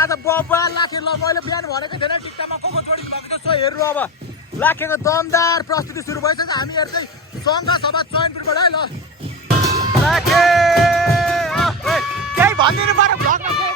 आज बबाल लाखे ल मैले बिहान भनेको थिएन टिकटकमा को जोडिनु भएको छ सो हेर्नु अब लाखेको दमदार प्रस्तुति सुरु भइसक्यो हामीहरु चाहिँ संघ सभा चयनपुरबाट है ल लाखे केही भन्दिनु पर्यो भ्लगमा केही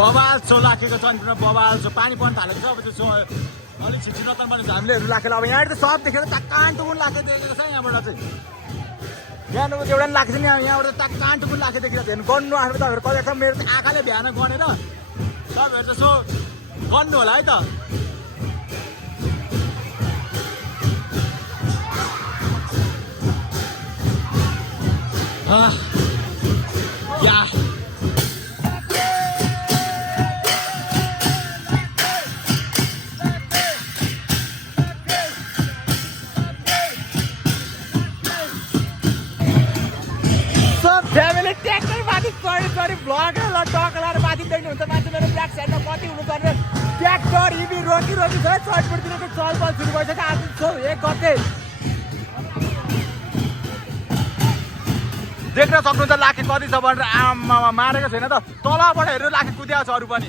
बबाल छ लाखेको चयनपुरमा बबाल छ पानी पर्न थालेको छ अब त्यो अलिक छिटो नकल भने हामीले लाखेर अब यहाँ सब देखेर टाक्कान टुकुन लाखे देखेको छ यहाँबाट चाहिँ बिहानको एउटा पनि लाखेको छ नि यहाँबाट टाक्कान टुकुन लाखे देखेको छ हेर्नु गर्नु आफ्नो तपाईँहरू कतै छ मेरो त आँखाले भ्यान गनेर तपाईँहरू त सो गर्नु होला है त या फ्यामिली ट्याक्कै माथि चढी भ्लगरलाई टकलाएर माथि देख्नुहुन्छ मान्छे मेरो ब्ल्याक साइडमा कति हुनुपर्ने ट्र्याक्टर इभी रोकी छ चढपुरतिरको चलपल सुरु भइसक्यो आज 1 गते देख्न सक्नुहुन्छ लाखे कति छ भनेर आमामा मारेको छैन त तलबाट हेरेर लाखे कुदिएको छ अरू पनि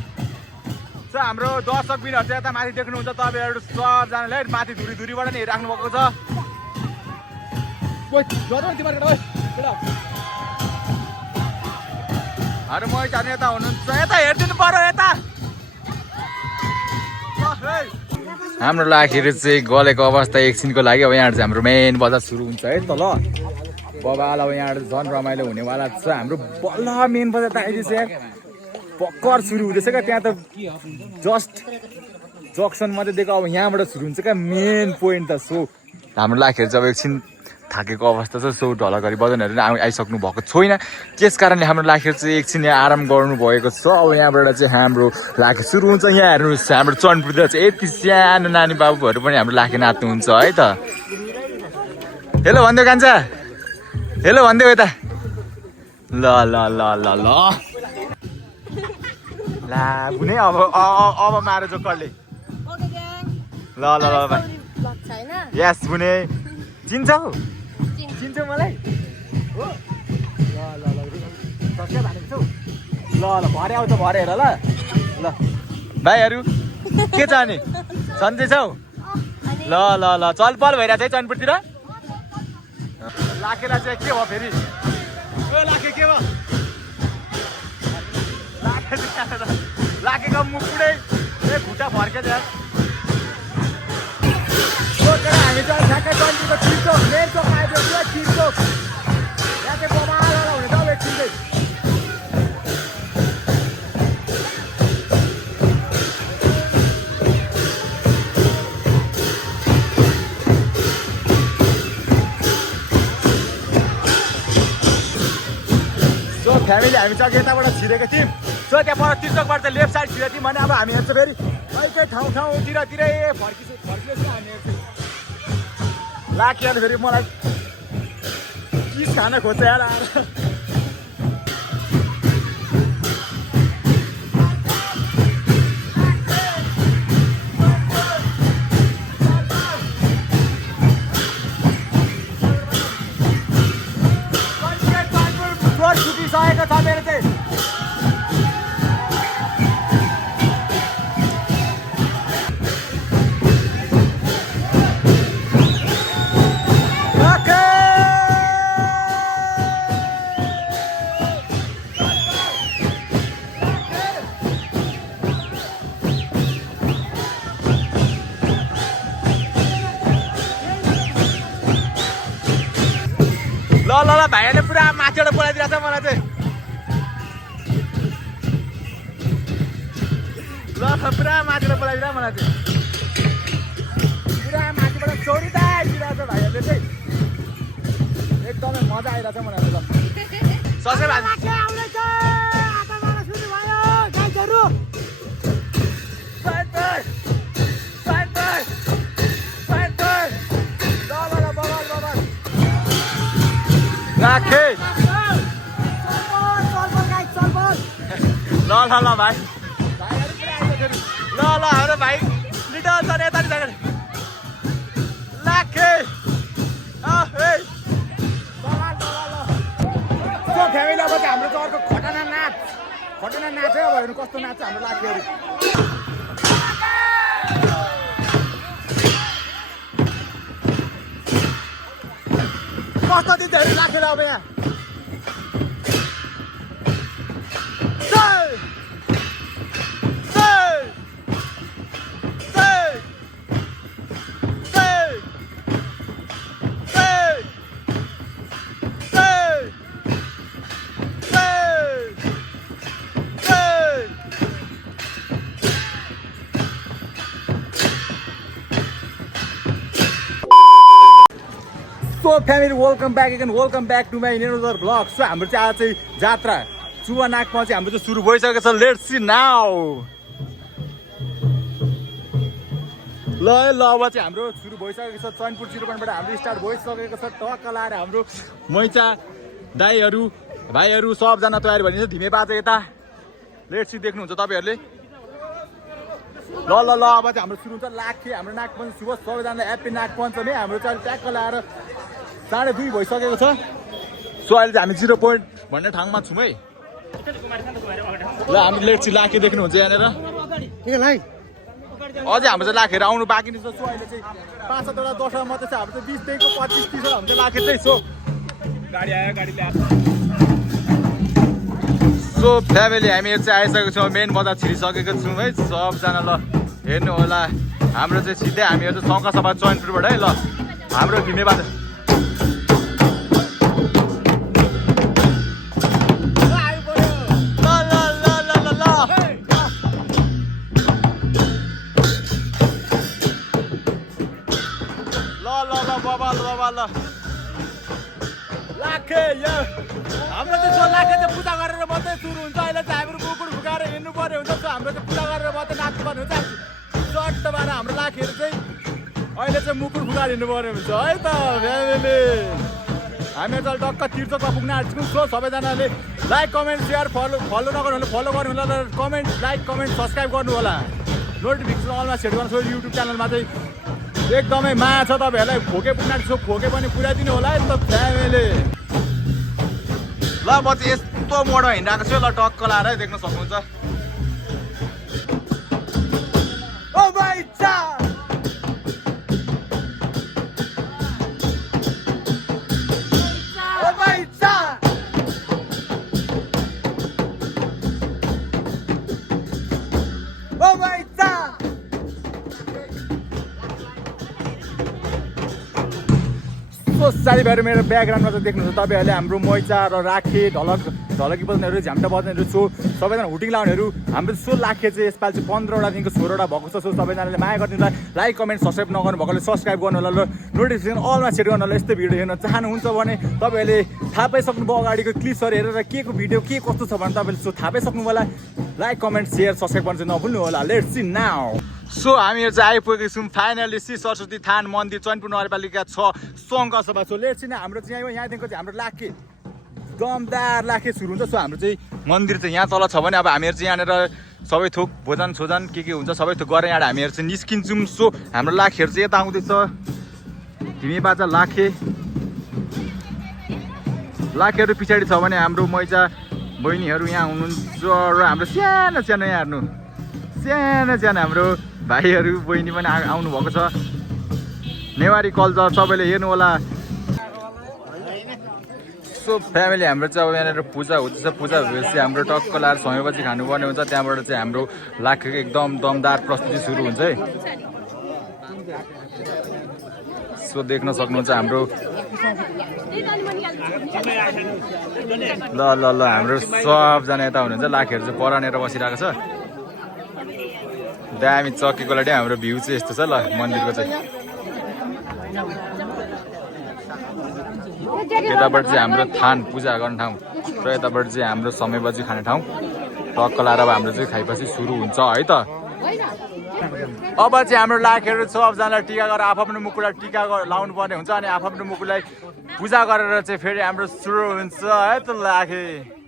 सो हाम्रो दर्शकबिनहरू चाहिँ यता माथि देख्नुहुन्छ तपाईँहरू सबजनाले माथि धुरीबाट नै हेरिराख्नु भएको छ अरे म जाने यता हुनुहुन्छ यता हेरिदिनु पर्यो यता हाम्रो लाखेर चाहिँ गलेको अवस्था एकछिनको लागि अब यहाँ चाहिँ हाम्रो मेन बजार सुरु हुन्छ है त ल बबाल अब यहाँ झन् रमाइलो हुनेवाला छ हाम्रो बल्ल मेन बजार त आइदिएछ यार भर्खर सुरु हुँदैछ क्या त्यहाँ त जस्ट जक्सन मात्रै दिएको अब यहाँबाट सुरु हुन्छ क्या मेन पोइन्ट त सो हाम्रो लाखेर जब एकछिन थाकेको अवस्था छ सो ढलघरी बजाउनेहरू आइसक्नु भएको छैन त्यस कारणले हाम्रो लाखेर चाहिँ एकछिन यहाँ आराम गर्नु भएको छ अब यहाँबाट चाहिँ हाम्रो लाखे सुरु हुन्छ यहाँ हेर्नुहोस् हाम्रो चनपुरतिर चाहिँ यति सानो नानी बाबुहरू पनि हाम्रो लाखे नाच्नुहुन्छ है त हेलो भनिदेऊ कान्छा हेलो भनिदेऊ यता ल ल ल ल ल ला बुने अब मारे जोकरले ल ल ल भाइ यस बुने चिन्छौ चिन्छौ मलाई हो ल ल ल सक्छ भनेको छौ ल ल भरे आउँछ भरे हेर ल ल भाइहरू के छ अनि सन्चै छौ ल ल ल चलपल भइरहेको छ है चनपुरतिर लाखेलाई चाहिँ के भयो फेरि ओ लाखे के भयो लाखेको मुख पुरै ए खुट्टा फर्केछ यार हामी चाहिँ ठ्याक्कै चन्डीको चिर्चोक मेन चोक आइपुग्यो चिर्चोक यहाँ चाहिँ बबाल हुने त अब एकछिन चाहिँ सो फ्यामिली हामी चाहिँ यताबाट छिरेको थियौँ सो त्यहाँबाट तिर्चोकबाट चाहिँ लेफ्ट साइड छिरेको थियौँ भने अब हामी हेर्छ फेरि अहिले ठाउँतिरै फर्किँदैछ हामी हेर्छ लाखेर फेरि मलाई किस खान खोज्छ यार आएर छुटिसकेको छ मेरो चाहिँ ल भाइहरूले पुरा माथिबाट बोलाइदिरहेको छ मलाई चाहिँ ल पुरा माथिबाट बोलाइदिरहेको मलाई चाहिँ पुरा माथिबाट चौरीदा आइदिरहेको छ भाइहरूले चाहिँ एकदमै मजा आइरहेको छ मलाई ल ससै लाखे ल भाइ ल हाम्रो भाइ लिडर छ यता लाखे फ्यामिली अब चाहिँ हाम्रो चाहिँ अर्को खटना नाच है अब हेर्नु कस्तो नाच छ हाम्रो लाखेहरू कस्तो दिन्छ हेर्नु लाखेर अब यहाँ So family, welcome back again, welcome back to my another vlog. So हाम्रो चाहिँ आज चाहिँ जात्रा चुवानाकमा चाहिँ हाम्रो चाहिँ सुरु भइसकेको छ. Let's see now. ल अब चाहिँ हाम्रो सुरु भइसकेको छ. चैनपुर चिरोपनबाट हाम्रो स्टार्ट भइसकेको छ. टक्क लाएर हाम्रो मैचा दाइहरू भाइहरू सबजना तयार भइन्छ. धिमे बाजे यता लेट्स सी देख्नुहुन्छ तपाईहरुले. ल अब चाहिँ हाम्रो सुरु हुन्छ. लाखे हाम्रो नागपञ्चमी शुभ सबैजनालाई ह्यापी नागपञ्चमी. हाम्रो चाहिँ ट्याक्क लाएर 2:30 भइसकेको छ. सो अहिले चाहिँ हामी 0 पोइन्ट भन्ने ठाउँमा छौँ है. ल हामी लेट्स सी लाखे देख्नुहुन्छ यहाँनिर. अझै हाम्रो चाहिँ लाखेर आउनु बाँकी नै छ. सो अहिले चाहिँ 5-7 वटा 10 वटा मात्रै छ. हाम्रो चाहिँ 20 देखिको 25-30 वटा हुन्छ लाखे चाहिँ. सो गाडी आयो गाडीले आएको. सो फ्यामिली हामीहरू चाहिँ आइसकेको छौँ. मेन बजार छिरिसकेको छौँ है सबजना. ल हेर्नु होला हाम्रो चाहिँ सिधै हामीहरू चाहिँ चौका सभा चैनपुरबाट है. ल हाम्रो घिमे बाजा लाखे हाम्रो चाहिँ लाखे चाहिँ पूजा गरेर मात्रै सुरु हुन्छ. अहिले चाहिँ हाम्रो कुकुर फुकाएर हिँड्नु पर्ने हुन्छ. हाम्रो चाहिँ पूजा गरेर मात्रै नाच्नु पर्ने हुन्छ. चट्ट भएर हाम्रो लाखेहरू चाहिँ अहिले चाहिँ मुकुर फुकाएर हिँड्नु पर्ने हुन्छ है त फ्यामिली. हामीहरू चाहिँ टक्क तीर्थमा पुग्न आँट्छौँ. सो सबैजनाले लाइक कमेन्ट सेयर फलो नगर्नु होला, फलो गर्नु होला, कमेन्ट लाइक कमेन्ट सब्सक्राइब गर्नु होला, नोटिफिकेसन अलमा सेट गर्नु. युट्युब च्यानलमा चाहिँ एकदमै माया छ तपाईँहरूलाई. खोके पुग्न आँट्छु. खोके पनि पुऱ्याइदिनु होला है त फ्यामिली. ल म चाहिँ यस्तो मोडमा हिँडिरहेको छु. ल टक्क लाएर देख्न सक्नुहुन्छ. ओ भाइ चा ओ भाइ चा ओ भाइ चा साथीभाइहरू मेरो ब्याकग्राउन्डमा चाहिँ देख्नुहुन्छ तपाईँहरूले हाम्रो मैचा र राखे ढलकी बज्नेहरू झ्याम्टा बज्नेहरू. सो सबैजना हुटिङ लाउनेहरू हाम्रो सो लाखे चाहिँ यसपालि चाहिँ 15 वटादेखिको 16 वटा भएको छ. सो सबैजनाले माया गरिदिनु होला. लाइक कमेन्ट सब्सक्राइब नगर्नु भएकोले सब्सक्राइब गर्नु होला. ल नोटिफिकेसन अलमा सेट गर्नु होला. यस्तो भिडियो हेर्न चाहनुहुन्छ भने तपाईँहरूले थाहा पाइसक्नुभयो. अगाडिको क्लिप्सहरू हेरेर के को भिडियो के कस्तो छ भने तपाईँले सो थाहा पाइसक्नु होला. लाइक कमेन्ट सेयर सब्सक्राइब गर्नु चाहिँ नभुल्नु होला. Let's see now. सो हामीहरू चाहिँ आइपुगेको छौँ फाइनली श्री सरस्वती थान मन्दिर चैनपुर नगरपालिका 6 सङ्घ सभा. सो लेट्स सी ना. हाम्रो चाहिँ यहाँदेखिको चाहिँ हाम्रो लाखे दमदार लाखे सुरु हुन्छ. सो हाम्रो चाहिँ मन्दिर चाहिँ यहाँ तल छ भने अब हामीहरू चाहिँ यहाँनिर सबै थोक भोजन सोजन के हुन्छ सबै थोक गरेर यहाँ हामीहरू चाहिँ निस्किन्छौँ. सो हाम्रो लाखेहरू चाहिँ यता आउँदैछ. धिमी बाजा लाखेहरू पछाडि छ भने हाम्रो मैचा बहिनीहरू यहाँ हुनुहुन्छ. र हाम्रो सानो यहाँ हेर्नु सानो हाम्रो भाइहरू बहिनी पनि आउनुभएको छ. नेवारी कल्चर सबैले हेर्नु होला. सो फ्यामिली हाम्रो चाहिँ अब यहाँनिर पूजा हुँदैछ. पूजा भएपछि हाम्रो टक्क लाएर समयपछि खानुपर्ने हुन्छ. त्यहाँबाट चाहिँ हाम्रो लाखेको एकदम दमदार प्रस्तुति सुरु हुन्छ है. सो देख्न सक्नुहुन्छ हाम्रो ल हाम्रो सबजना यता हुनुहुन्छ. लाखेहरू चाहिँ परानेर बसिरहेको छ. दामी चक्कीको लागि हाम्रो भ्यू चाहिँ यस्तो छ. ल मन्दिरको चाहिँ यताबाट चाहिँ हाम्रो थान पूजा गर्ने ठाउँ र यताबाट चाहिँ हाम्रो समयपछि खाने ठाउँ. टक्क लाएर अब हाम्रो चाहिँ खाएपछि सुरु हुन्छ है त. अब चाहिँ हाम्रो लाखेहरू सबजनालाई टिका गरेर आफ्नो मुकुटलाई टिका लाउनु पर्ने हुन्छ. अनि आफ्नो मुकुटलाई पूजा गरेर चाहिँ फेरि हाम्रो सुरु हुन्छ है त लाखे.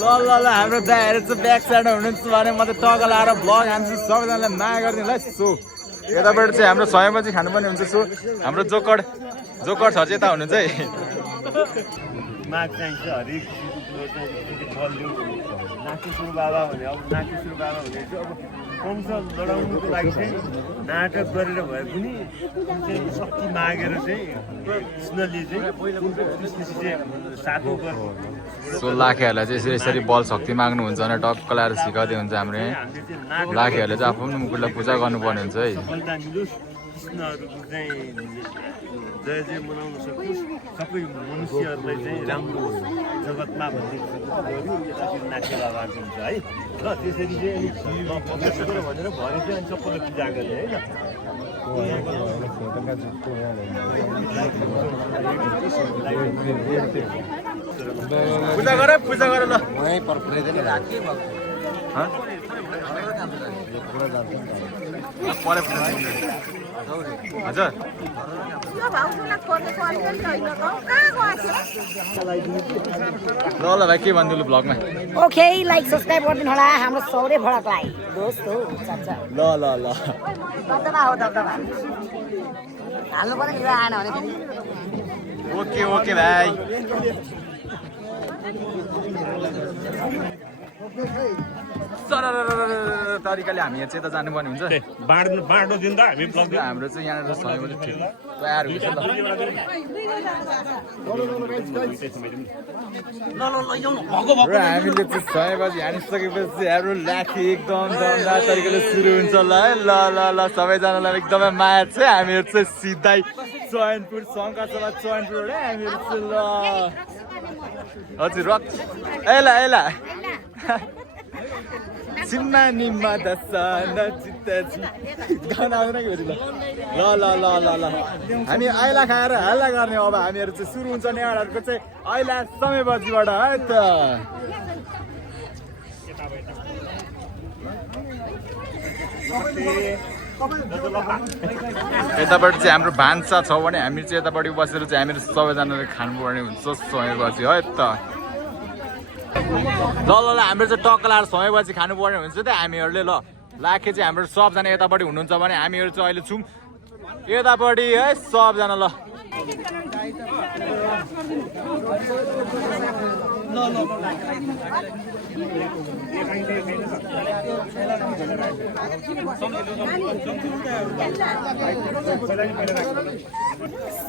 ल ल ल हाम्रो दाइहरू चाहिँ ब्याक साइडमा हुनुहुन्छ भने म त टक लाएर भ्लग हान्छु सबैजनालाई माया गरिदिनु ल सो यताबाट चाहिँ हाम्रो 6 बजी खानुपर्ने हुन्छ सो हाम्रो जोकर छ चाहिँ यता हुनुहुन्छ है माग चाहिन्छ हरेक बलियो नाकेश्वर बाबा भने अब नाकेश्वर बाबा भने चाहिँ अब वंश लडाउनुको लागि चाहिँ नाटक गरेर भए पनि चाहिँ शक्ति मागेर चाहिँ कृष्णले चाहिँ साको गर्नु सो लाखेहरूलाई चाहिँ यसरी बल शक्ति माग्नुहुन्छ भने टक्क लाएर सिकाउँदै हुन्छ हाम्रो यहाँ लाखेहरूले चाहिँ आफ्नो मुकुटलाई पूजा गर्नुपर्ने हुन्छ है सफलता मिलोस् कृष्णहरूको चाहिँ जय जय मनाउन सकोस् सबै मनुष्यहरूलाई चाहिँ राम्रो होस् जगतमा भन्ने यतातिर नाच्य बाबाको हुन्छ है र त्यसरी चाहिँ भनेर भरे चाहिँ अनि सबैलाई पूजा गर्ने है पूजा गर ल हजुर ल ल भाइ के भनिदिनु ब्लगमा ओके लाइक सब्सक्राइब गरिदिनु होला हाम्रो सौर्य भडकलाई दोस्त हो ल ल ल दबदबा हो दबदबा हाल्नु पर्यो नि आएन भने फेरि ओके ओके भाइ तरिकाले हामी चाहिँ यता जानुपर्ने हुन्छ बाँड्नु दिँदा हामी हाम्रो चाहिँ यहाँनिर 6 बजी ठिक तयार हुन्छ ल र हामीले चाहिँ 6 बजी हानिसकेपछि हाम्रो लाठी एकदम दमदार तरिकाले सुरु हुन्छ ल है ल ल ल सबैजनालाई एकदमै माया छ हामीहरू चाहिँ सिधै चयनपुर शङ्करसभा चयनपुरबाट हामीहरू चाहिँ ल हजुर रक एला एला सिम्मा निम्मा दसन चित्त गाना आउँदैन कि फेरि ल ल ल ल ल हामी आइला खाएर हल्ला गर्ने अब हामीहरू चाहिँ सुरु हुन्छ नेवारहरूको चाहिँ आइला समय बजीबाट है त यतापट्टि चाहिँ हाम्रो भान्सा छ भने हामी चाहिँ यतापट्टि बसेर चाहिँ हामीहरू सबैजनाले खानुपर्ने हुन्छ समय बजी है त ल ल ल हाम्रो चाहिँ टक्क लाएर 6 बजी खानुपर्ने हुन्छ त हामीहरूले ल लाखे चाहिँ हाम्रो सबजना यतापट्टि हुनुहुन्छ भने हामीहरू चाहिँ अहिले छौँ यतापट्टि है सबजना ल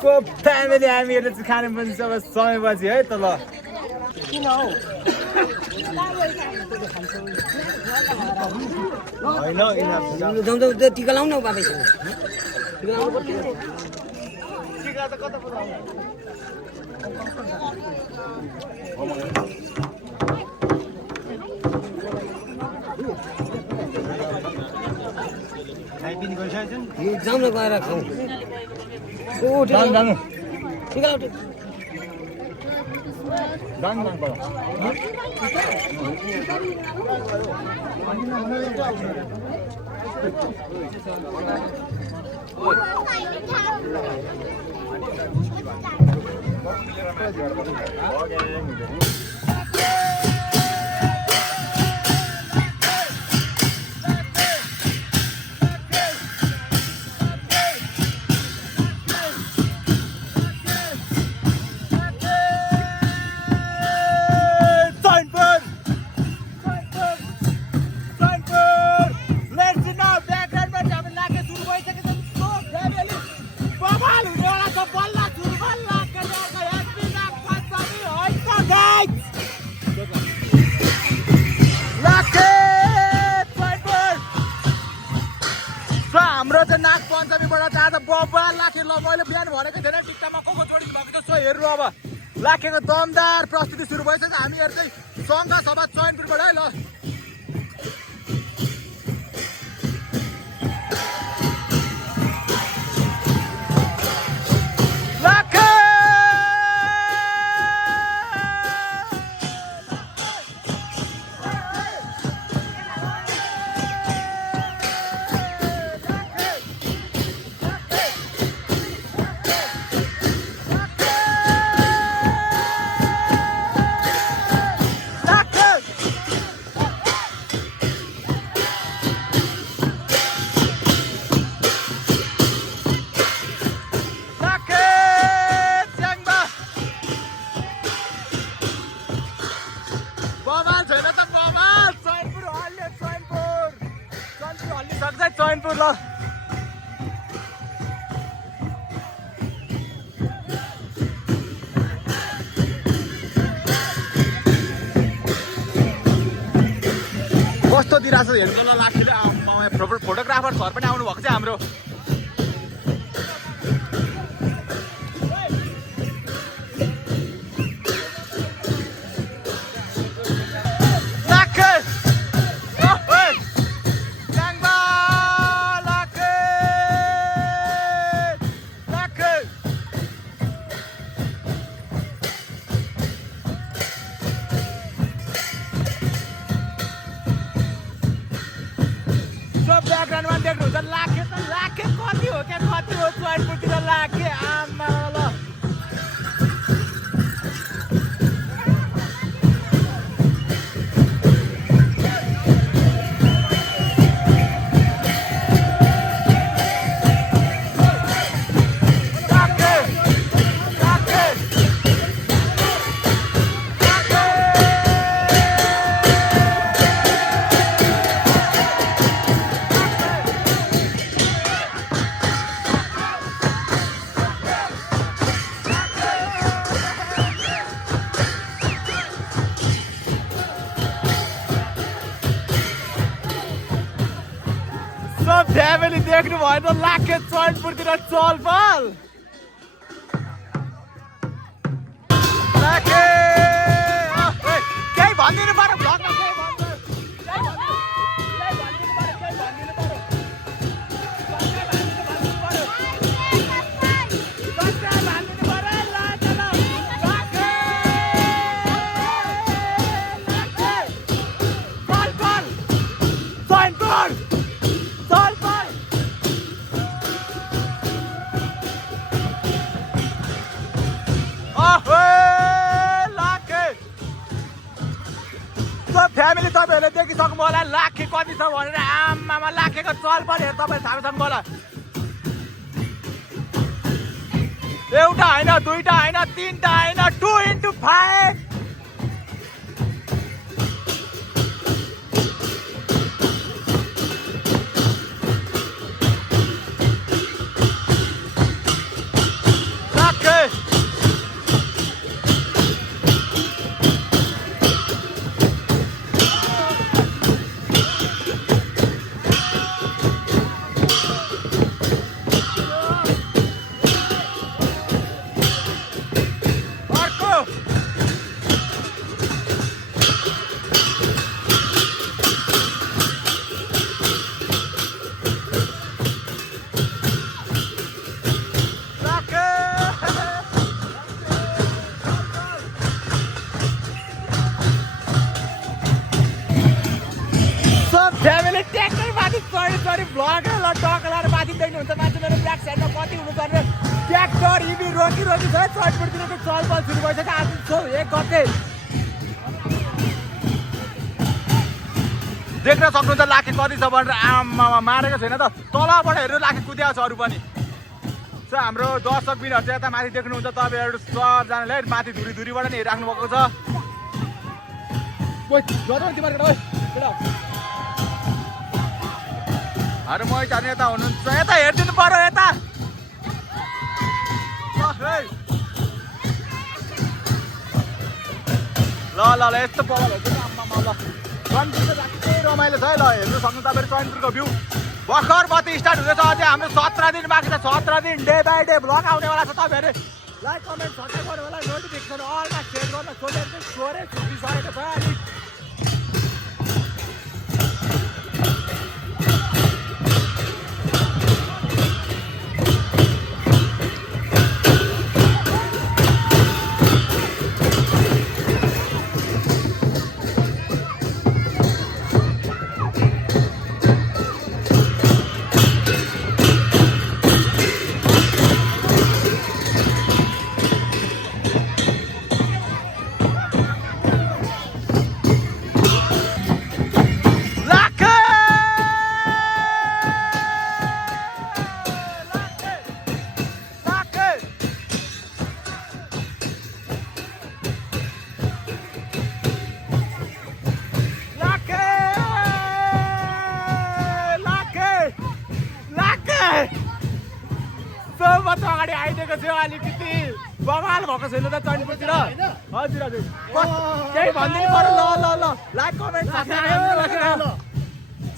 सब फ्यामिली हामीहरूले चाहिँ खाने पनि सब समय बजी है त ल किन हौ होइन टिका लाउनु न बाबा जाउँ न गएर खाउँ टिका लाउ हाम्रो चाहिँ नाग पञ्चमीबाट आज बब्बा लाखे ल मैले बिहान भनेको थिएन टिक्टामा को जोडिनु भएको छ हेर्नु अब लाखेको दमदार प्रस्तुति सुरु भइसक्यो हामीहरू चाहिँ सङ्घ सभा चयनपुरबाट है ल दिइरहेको छ हेर्नु ल लाखेले फोटोग्राफर सर पनि आउनु भएको छ हाम्रो ब्याकग्राउन्डमा देख्नुहुन्छ लाखे त लाखे कति हो क्या कति हो चोइनपुरतिर लाखे आमा ल फ्यामिली देख्नु भयो त लाखे चोइनपुरतिर चलपल लाखे केही भनिदिनु पर्यो भ्लगमा केही फ्यामिली तपाईँहरूले देखिसक्नु होला लाखे कति छ भनेर आमामा लाखेको चल पनि हेर तपाईँले थाहा सक्नु होला एउटा होइन दुईटा होइन तीनटा होइन 2x5 फ्यामिली ट्र्याक्टर माथि चढी भ्लगरलाई टकलाएर माथि देख्नुहुन्छ माथि मेरो ब्याक साइडमा कति हुनुपर्ने ट्र्याक्टर इबी रोकी छ चटपुरतिरको चलपल सुरु भइसक्यो आज 1 गते देख्न सक्नुहुन्छ लाखे कति छ भनेर आमामा मारेको छैन त तलबाट हेरेर लाखे कुदिएको छ अरू पनि हाम्रो दर्शक बिनहरू चाहिँ यता माथि देख्नुहुन्छ तपाईँहरू सबजनाले माथि धुरीबाट नि हेरिराख्नु भएको छ अरे म जाने यता हुनुहुन्छ यता हेरिदिनु पर्यो यता ल यस्तो पवल हुन्छ आम्मामा ल चैनपुरको रमाइलो छ है ल हेर्नु सक्नु तपाईँहरू चैनपुरको भ्यू भर्खर बत्ती स्टार्ट हुँदैछ अझै हाम्रो 17 दिन बाँकी छ 17 दिन डे बाई डे भ्लग आउनेवाला छ तपाईँहरू लाइक कमेन्ट सब्सक्राइब गर्नु होला नोटिफिकेसन अलमा सेयर गर्न छोडेर छुटिसकेको छ अनि सबभन्दा अगाडि आइदिएको थियो अलिकति बवाल भएको छैन त चैनपुरतिर हजुर हजुर केही भनिदिनु पर्यो ल लाइक कमेन्ट सब्सक्राइब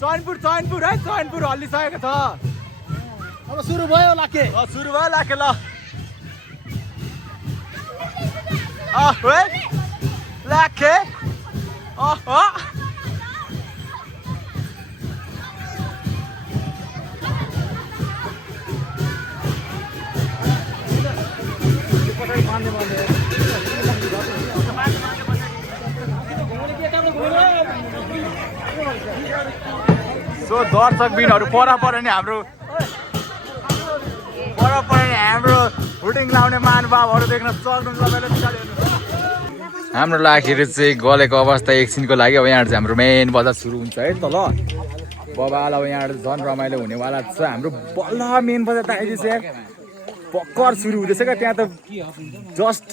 चैनपुर है चैनपुर हल्लिसकेको छ अब सुरु भयो लाके सुरु भयो लाखे ल है लाखे सो दर्शक बिनहरू पर नि हाम्रो हुटिङ लाउने महानुभावहरू देख्न सक्नुहुन्छ हाम्रो लाखेर चाहिँ गलेको अवस्था एकछिनको लागि अब यहाँ चाहिँ हाम्रो मेन बजार सुरु हुन्छ है त ल बबाल अब यहाँ झन् रमाइलो हुनेवाला छ हाम्रो बल्ल मेन बजार त आइदिएछ यार भर्खर सुरु हुँदैछ क्या त्यहाँ त जस्ट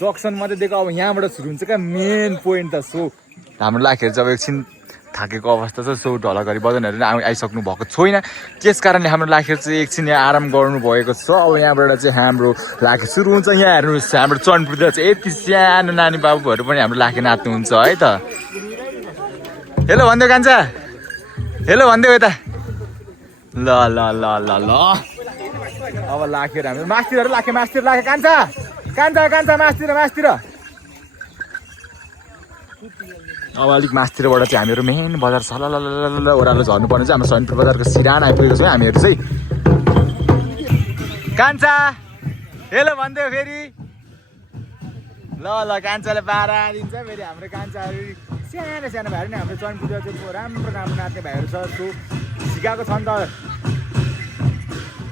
जक्सन मात्रै दिएको अब यहाँबाट सुरु हुन्छ क्या मेन पोइन्ट त सो हाम्रो लाखेर जब एकछिन थाकेको अवस्था छ सो ढलघरी बजाउनेहरू आइसक्नु भएको छैन त्यस कारणले हाम्रो लाखेर चाहिँ एकछिन यहाँ आराम गर्नु भएको छ अब यहाँबाट चाहिँ हाम्रो लाखे सुरु हुन्छ यहाँ हेर्नुहोस् हाम्रो चनपुरतिर चाहिँ यति सानो नानी बाबुहरू पनि हाम्रो लाखे नाच्नुहुन्छ है त हेलो भनिदेऊ कान्छा हेलो भनिदेऊ यता ल ल ल ल ल अब लाखेर हाम्रो मासतिर लाखे कान्छा कान्छा कान्छा मासतिर अब अलिक मासतिरबाट चाहिँ हामीहरू मेन बजार सल्ल ओह्रालो झर्नुपर्ने चाहिँ हाम्रो सैनपुर बजारको सिरान आइपुगेको छौँ हामीहरू चाहिँ कान्छा हेलो भनिदियो फेरि ल कान्छाले बाह्र दिन्छ फेरि हाम्रो कान्छाहरू सानो भाइहरू नि हाम्रो सैनपुर चाहिँ राम्रो नाच्ने भाइहरू छ सो सिकाएको छ नि त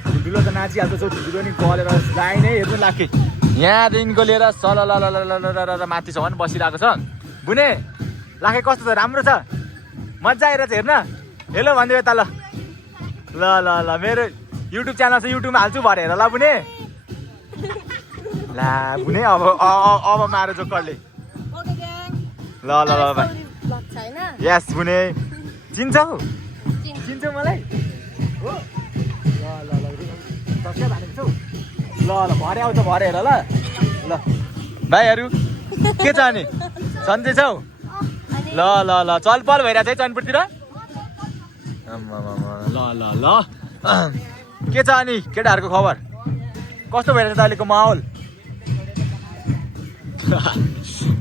ठुल्ठुलो त नाचिहाल्छ सो ठुल्ठुलो नि गलेर लाइन है हेर्नु लाखे यहाँदेखिको लिएर सल्ल माथिसम्म बसिरहेको छ बुने लाखे कस्तो छ राम्रो छ मजा आइरहेछ हेर्न हेलो भनिदियो यता ल मेरो युट्युब च्यानल छ युट्युबमा हाल्छु भरे हेर ल बुने ला बुने अब मारो जोकरले ल भाइ यस बुने चिन्छौ मलाई हो ल भरे आउँछ भरे हेर ल भाइहरू के छ अनि सन्चै छौ ल चलपल भइरहेको छ है चनपुरतिर ल के छ अनि केटाहरूको खबर कस्तो भइरहेछ त अहिलेको माहौल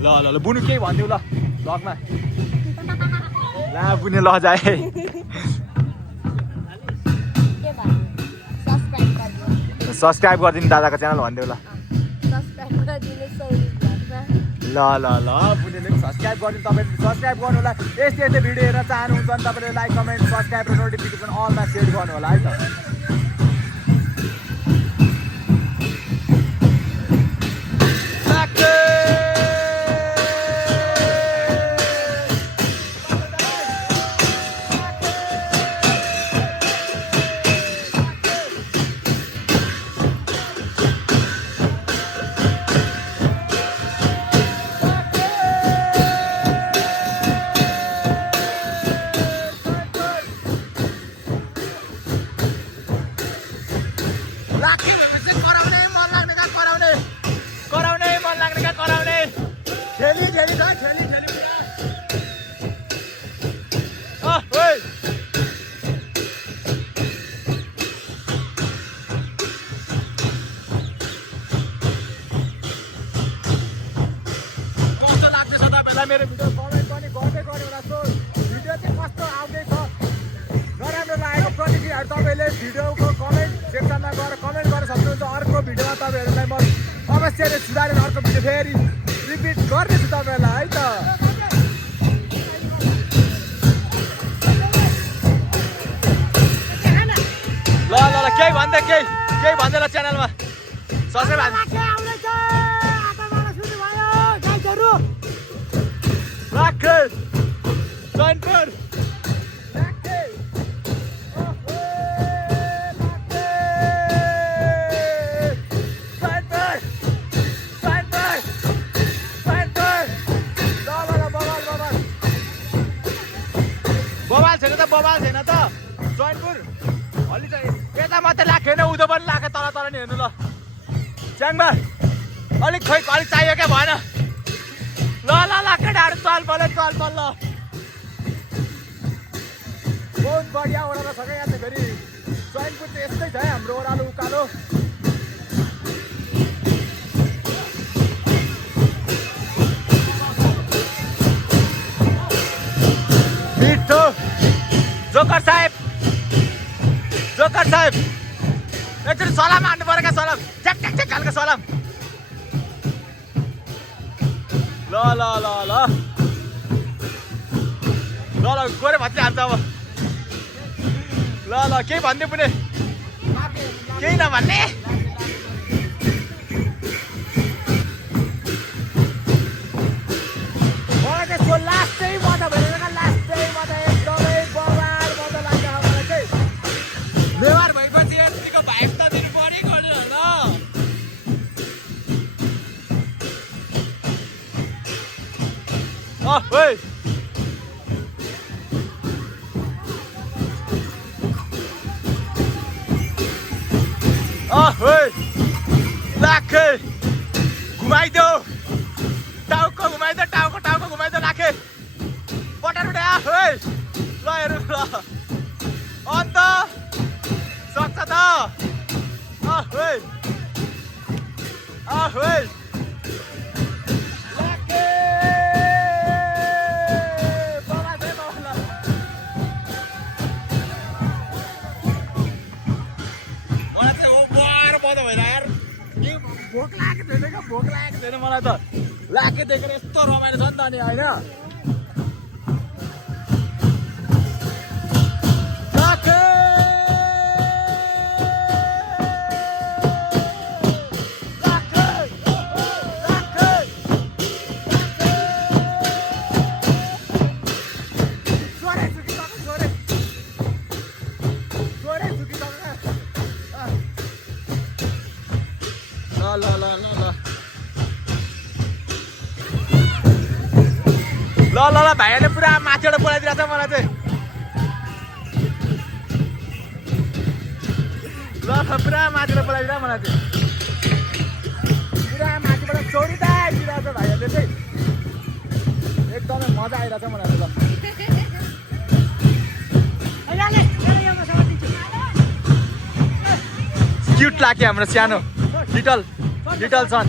ल बुनु केही भनिदिउ ल ब्लगमा ला बुने ल जाए सब्सक्राइब गरिदिनु दादाको च्यानल भनिदेऊ ल ल बुनेले पनि सब्सक्राइब गरिदिनु तपाईँले सब्सक्राइब गर्नु होला यस्तै भिडियो हेर्न चाहनुहुन्छ भने तपाईँले लाइक कमेन्ट सब्सक्राइब र नोटिफिकेसन अलमा सेयर गर्नु होला है त मेरो भिडियो कमेन्ट पनि गर्दै गर्नु होला सो भिडियो चाहिँ कस्तो आउँदैछ नराम्रो लागेको प्रतिक्रियाहरू तपाईँले भिडियोको कमेन्ट सेक्सनमा गएर कमेन्ट गर्न सक्नुहुन्छ अर्को भिडियोमा तपाईँहरूलाई म अवश्य नै सुधारेर अर्को भिडियो फेरि रिपिट गर्नेछु तपाईँहरूलाई है त ल केही भन्दै केही भन्दैन च्यानलमा subscribe Lacker! Steinfurt! Lacker! Steinfurt! बबाल छैन त जैनपुर अलि चाहिँ यता मात्रै लाखेन उदो पनि लाखे तल नि हेर्नु ल च्याङबा अलिक चाहियो क्या भएन ल केटाहरू चल पल ल बहुत बढिया ओह्रालो छ क्या यहाँ चाहिँ फेरि चैनपुर चाहिँ यस्तै छ है हाम्रो ओह्रालो उकालो मिठो जोकर साहेब एकचोटि सलाम हान्नु पऱ्यो क्या सलाम ट्याक ट्याक ट्याक खालको सलाम ल ल ल ल ल ल गोरे भत्ती हान्छ अब ल ल केही भन्ने पुने केही नभन्ने मलाई त्यसको लास्टै मजा भएन लास्टै मजा एकदमै बवाल मजा लाग्यो मलाई चाहिँ नेवार भएपछि यतिको भाइब त दिनु पऱ्यो गर्नु होला ओइ लाखे घुमाइदो टाउको घुमाइदो टाउको घुमाइदो लाखे बटर उठे ल हेरौँ ल अन्त सक्छ त लाखे बाबा दे बाबा मलाई चाहिँ ओभर मजा भएर यार भोक लागेको छैन मलाई त लाके देखेर यस्तो रमाइलो छ नि त अनि होइन लाके ल भाइहरूले पुरा माथिबाट बोलाइदिरहेको छ मलाई चाहिँ ल पुरा माथिबाट बोलाइदिरहेको मलाई चाहिँ पुरा माथिबाट चौरिँदै दिइरहेको छ भाइहरूले चाहिँ एकदमै मजा आइरहेको छ मलाई ल क्युट लाग्यो हाम्रो सानो लिटल सन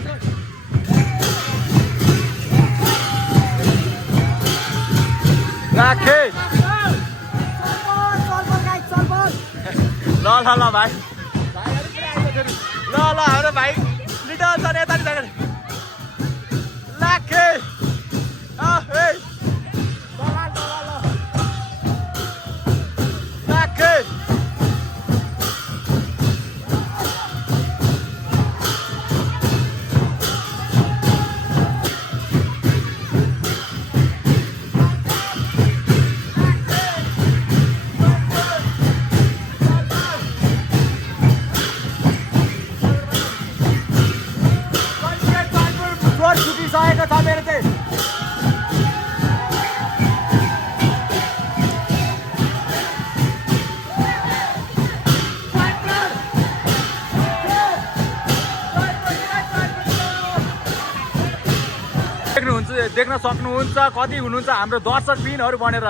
राखे ल भाइ ल हाम्रो भाइ लिटल सन यता राखे राखे छुटिसकेको छ मेरो चाहिँ देख्न सक्नुहुन्छ कति हुनुहुन्छ हाम्रो दर्शक बिनहरू बनेर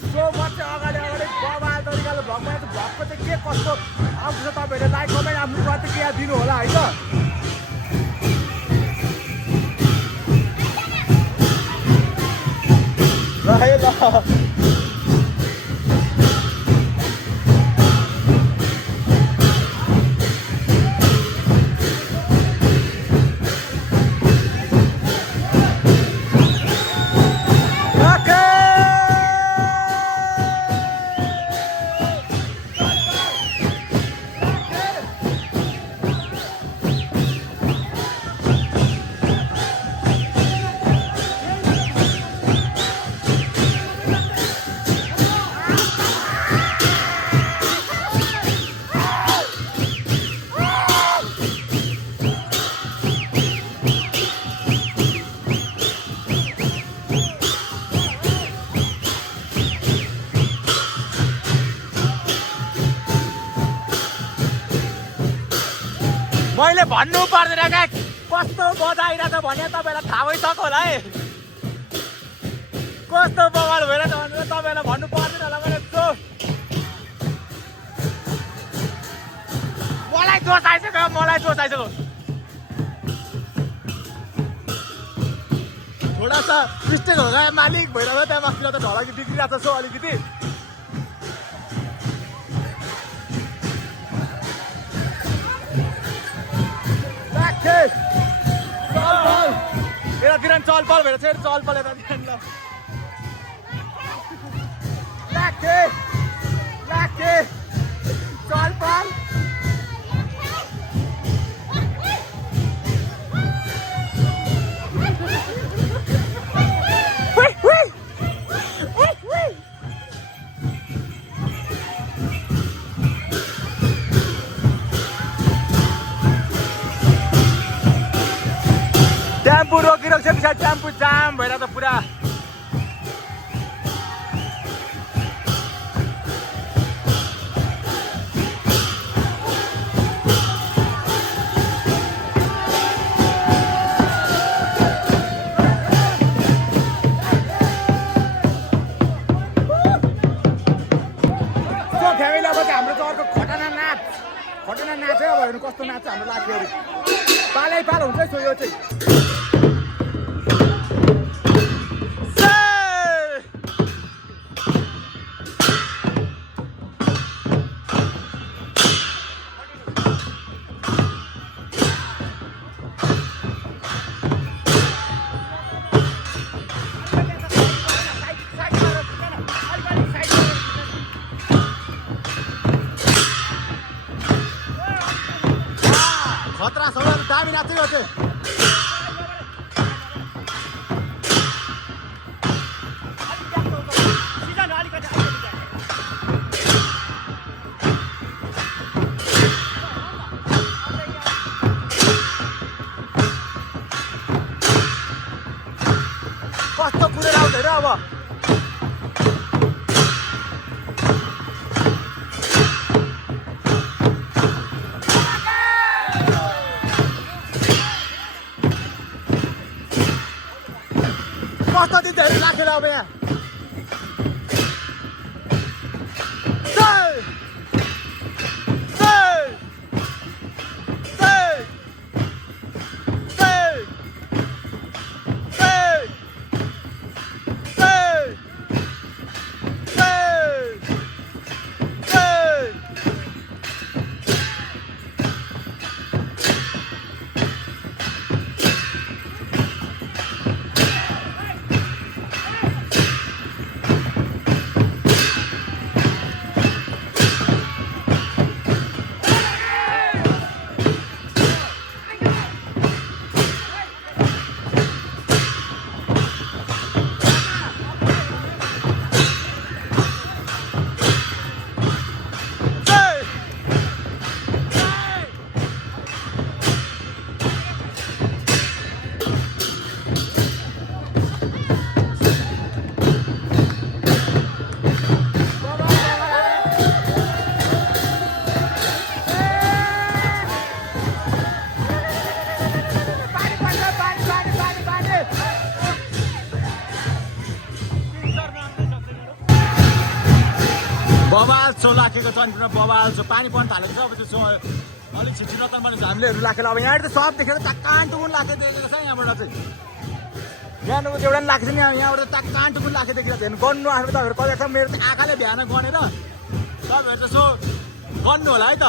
सो मात्रै अगाडि बवाल तरिकाले भ्लगमा भ्लगको चाहिँ के कस्तो आउँछ तपाईँहरूले लाइक कमेन्ट आफ्नो प्रतिक्रिया दिनु होला है त मैले भन्नु पर्दैन क्या कस्तो मजा आइरहेछ भने तपाईँलाई थाहा भइसक्यो होला है कस्तो बवाल भइरहेछ भनेर तपाईँलाई भन्नु पर्दैन होला मैले मलाई जोस आइसक्यो थोडा सा मिस्टेक हो गयो मालिक भइरहेको त्यहाँ माथितिर त ढलाकी बिग्रिरहेको छ अलिकति यतातिर चलपल भएर चाहिँ चलपल यतातिर लाखे चलपल टेम्पू रोकिरहेको छ पछाडि टेम्पू जाम भएर त पुरा फ्यामिली अब हाम्रो चाहिँ अर्को खटना नाच है अब हेर्नु कस्तो नाच हाम्रो लाखेहरू पालै पाल हुन्छ है यो चाहिँ खतरा सबैहरू दामी नाच्दै गर्थे कस्तो कुरेर आउँदैन अब कस्तो दिन धेरै राखेर अब यहाँ बबाल छो लाखेको छ अनि बबाल छो पानी पर्न थालेको छ अब त्यो अलिक छिटो नतन पनि हामीलेहरू लाखेर अब यहाँ त सब देखेर टाक्कान टुकुन लाखे देखेको छ यहाँबाट चाहिँ बिहानको एउटा पनि लाग्छ नि यहाँबाट टाक्कान टुकुन लाखे देखिरहेको हेर्नु गर्नु आफ्नो तपाईँहरू कहिले छ मेरो त आँखाले भ्यान गनेर तपाईँहरू यसो गर्नु होला है त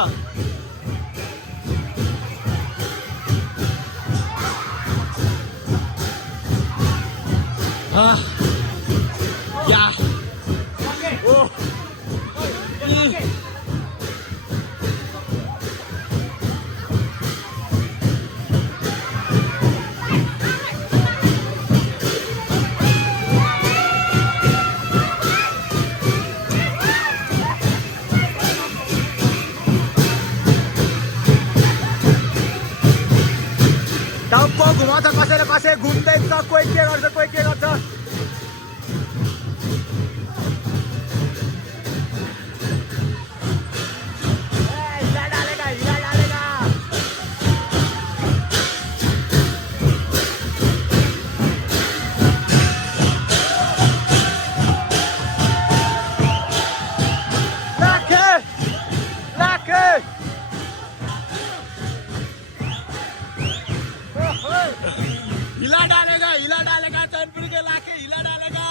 या ओ टाउको घुमाउँछ कसैले कसै घुम्दैछ कोही के गर्छ कोही के गर्छ हिला डालेगा चैनपुर के लाके हिला डालेगा।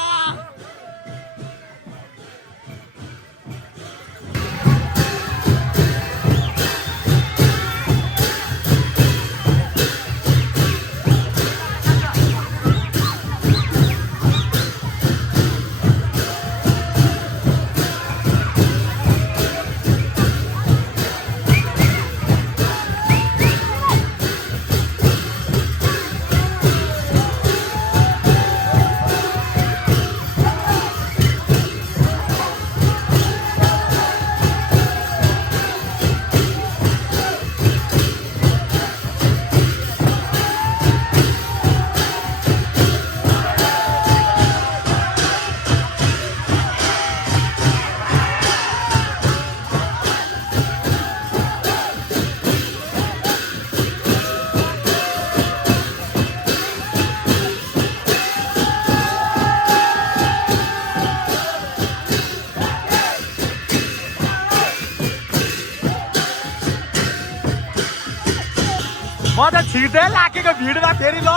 म त छिर्दै लागेको भिडमा फेरि ल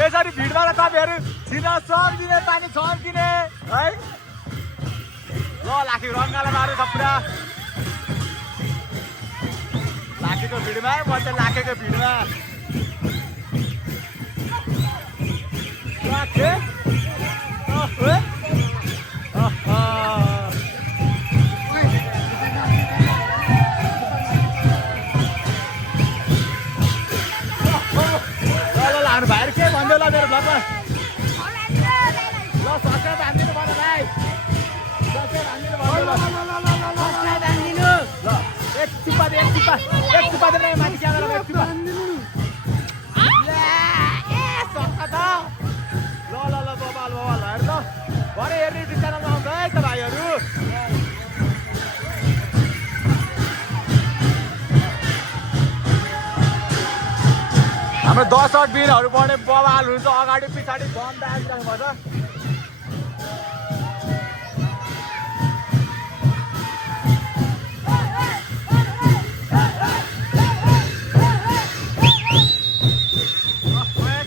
यसरी भिडमा त तपाईँहरू छिर्न सक्दिने पानी छर्किने है ल लाखेको रङ्गाला मार्यो त पुरा लागेको भिडमा म त लागेको भिडमा लाखे भाइहरू के भन्दै ल मेरो ब्लगमा ल सब्सक्राइब हानिदिनु भन भाइ सब्सक्राइब हानिदिनु भन ल सब्सक्राइब हानिदिनु ल एक चुप्पा दे माथि क्यामेरा एक चुप्पा ए सक्का त ल बबाल हेर ल भरे हेर्ने युट्युब च्यानलमा आउँछ है त भाइहरू हाम्रो दर्शक बिनहरू बढ्ने बवाल हुन्छ अगाडि पछाडि बन्द आइराख्नुपर्छ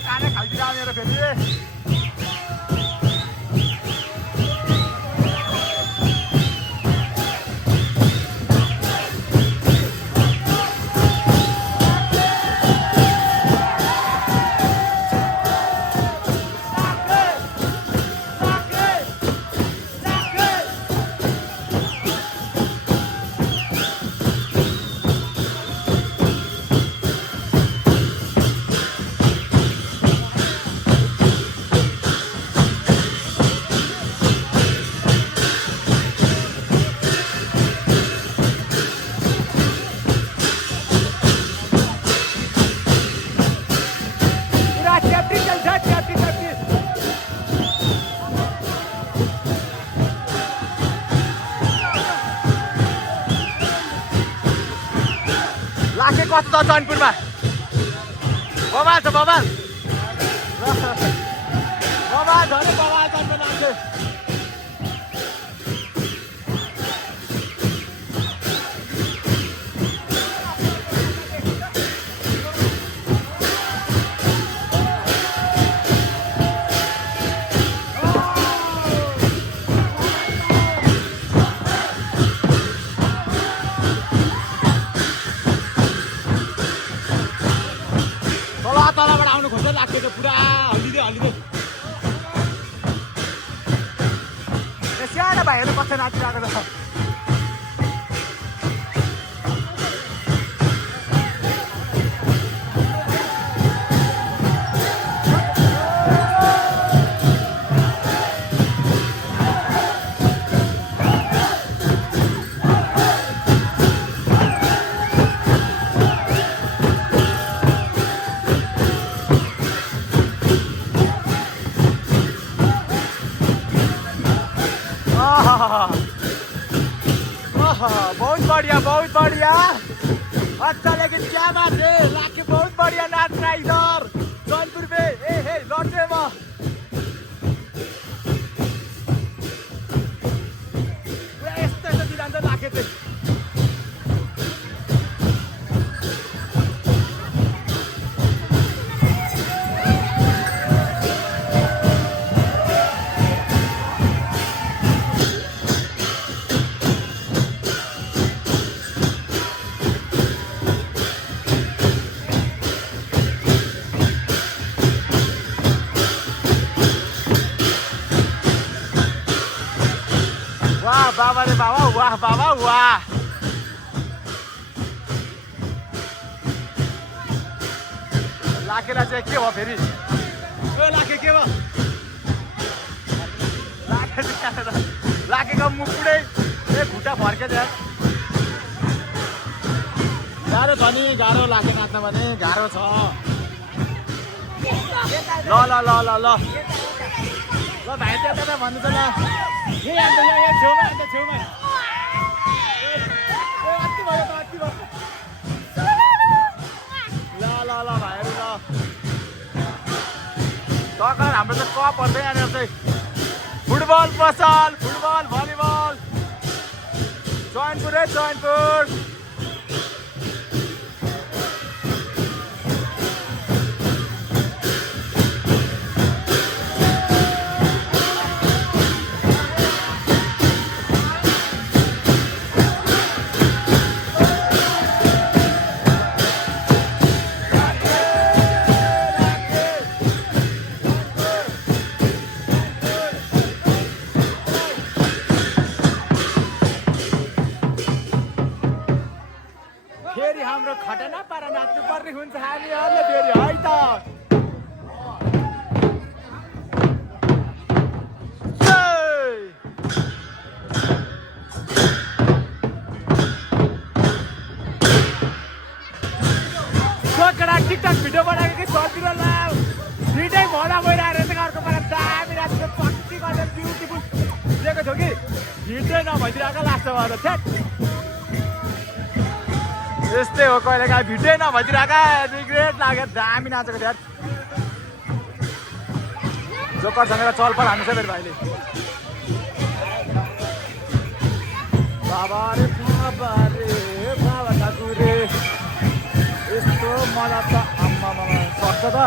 काने खाइदिएर मेरो फेरि लाखे कस्तो छ चैनपुरमा बबाल छ बबाल झन् बबाल चैनपुर लाखे तलबाट आउनु खोज्छ लाग्छ पुरा हल्लिँदै सानो भाइहरू कस्तो नाचिरहेको छ बहुत बढ़िया अच्छा लेकिन क्या बात है लाके बहुत बढ़िया नाच रहा इधर जौनपुर में लौटे में पूरा यस्तो दिलान्छ लाके चाहिँ बाबा रे बाबा वाह बाबा वाह लाखेलाई चाहिँ के भयो फेरि लाखे के भयो लाखेको मुखुडै खुट्टा फर्केछ गाह्रो छ नि गाह्रो लाखे नाच्न भने गाह्रो छ ल ल ल ल ल ल भाइ त्यता भन्नु त ल यही अन्त यहाँ छेउमा अन्त छेउमा अति भयो त अति भयो ल ल ल भाइहरू ल सरकार हाम्रो चाहिँ कपहरू चाहिँ यहाँनिर चाहिँ फुटबल पसल फुटबल भलिबल चैनपुर है चैनपुर फेरि हाम्रो खटना पारा नाच्नु पर्ने हुन्छ हामीहरूले फेरि है त सोकडा टिकटक भिडियो बनाएको कि सर्तिर ला दुइटै भला गइरहेको रहेछ अर्को पारा दामी नाच्नु पट्टी गरेर ब्युटिफुल दिएको थियो कि भिडियो नभइदिरहेको लाग्छ भएर थ्याट यस्तै हो कहिले काहीँ भिडियो नभइदिरहेका रिग्रेट लाग्यो दामी नाचेको थियो जोकरसँग चलपल हान्नु छ फेरि भाइले बाबा रे बाबा दाजु रे यस्तो मजा त आम्मामा सक्छ त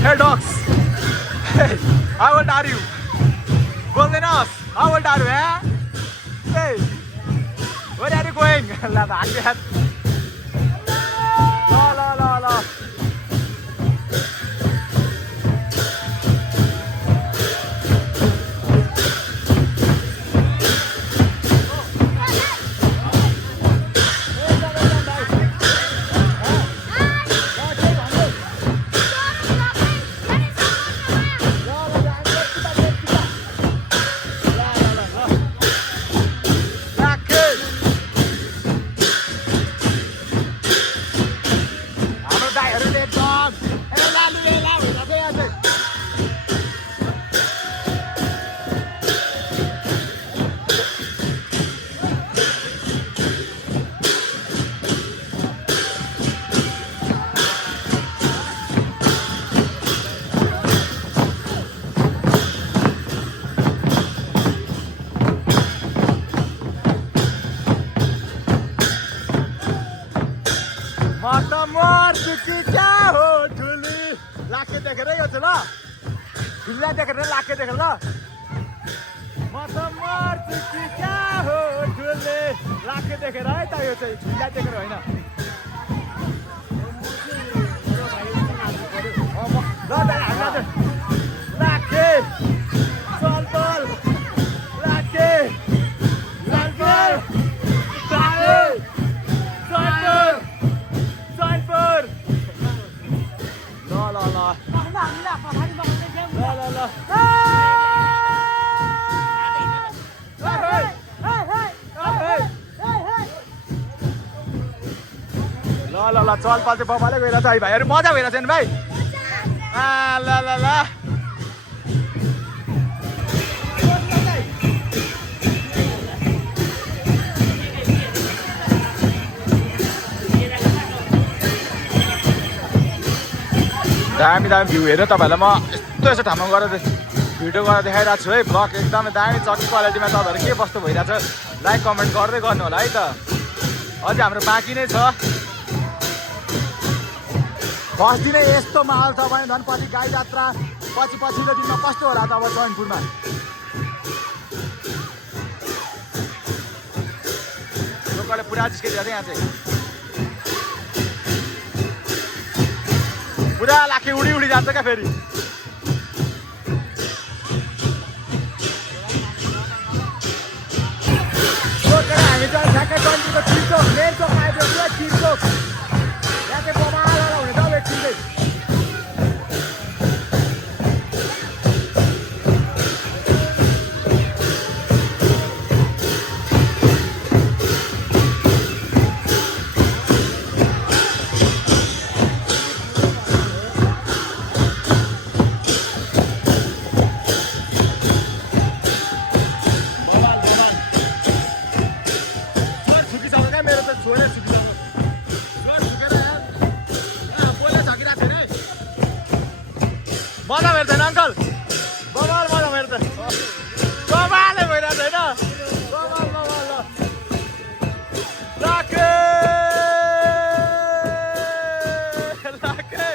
Hey dogs! Hey, how old are you? Goldenos, how old are you, eh? Hey, where are you going? La la la la. क्या हो ठुली लाखे देखेर यो चाहिँ ल ठुला देखेर लाखे देखेर ल म त मर्छु कि क्या हो ठुले लाखे देखेर है त यो चाहिँ ठुला देखेर होइन लाखे चलपल लाखे चलपल ल चलपल चाहिँ बबाले गइरहेछ है भाइहरू मजा भइरहेछ नि भाइ ल ल ल दामी दामी भ्यू हेरेर तपाईँहरूलाई म यस्तो ठाउँमा गएर भिडियो गरेर देखाइरहेको छु है ब्लग एकदमै दामी चक्की क्वालिटीमा तपाईँहरू के कस्तो भइरहेछ लाइक कमेन्ट गर्दै गर्नु होला है त अझै हाम्रो बाँकी नै छ फर्स्ट दिनै यस्तो माहौल छ भने झन् पछि गाई जात्रा पछिल्लो दिनमा कस्तो होला त अब चैनपुरमा लोकलले पुरा जिस्किन्छ यहाँ चाहिँ पुरा लाखे उडी उडी जान्छ क्या फेरि हामी चाहिँ ठ्याक्कै कन्ट्रीको चिरचोक मेन चोक आइपुग्यो पुरा चिरचोक यहाँ चाहिँ बमाल हुने त एकछिन चाहिँ मजा हेर्दैन अङ्कल बबाल मजा हेर्दैन बबालै भइरहेको छैन बबाल बबाल लाखे लाखे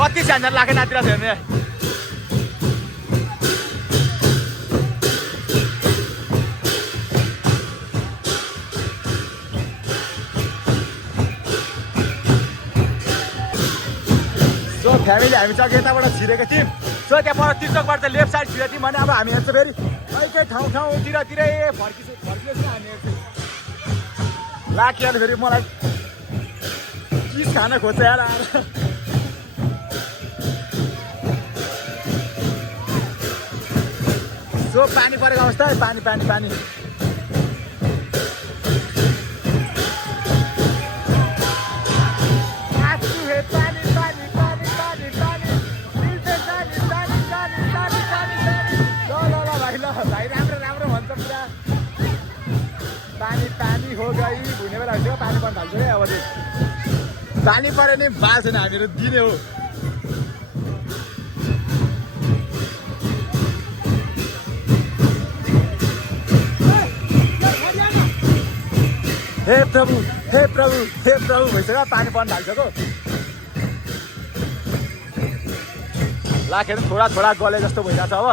कति स्यान्डर लाखे नातिर हेर्ने सो फ्यामिली हामी चाहिँ यताबाट छिरेको थियौँ सो त्यहाँबाट तिर्चोकबाट लेफ्ट साइड छिरेको थियौँ भने अब हामी हेर्छ फेरि एकै ठाउँतिरै फर्किँदैछ हामी हेर्छ लाखिहाल्यो फेरि मलाई चिज खान खोज्छ यार आएर सो पानी परेको अवस्था है पानी पानी पानी भाइ राम्रो राम्रो भन्छ पुरा पानी पानी हो गई भुइने बेला हुन्छ पानी पर्न थाल्छ है अब चाहिँ पानी पऱ्यो नि बाल छैन हामीहरू दिने हो हे प्रभु हे प्रभु हे प्रभु भइसक्यो पानी पर्न थालिसक्यो लाखेर थोडा थोडा गले जस्तो भइरहेछ अब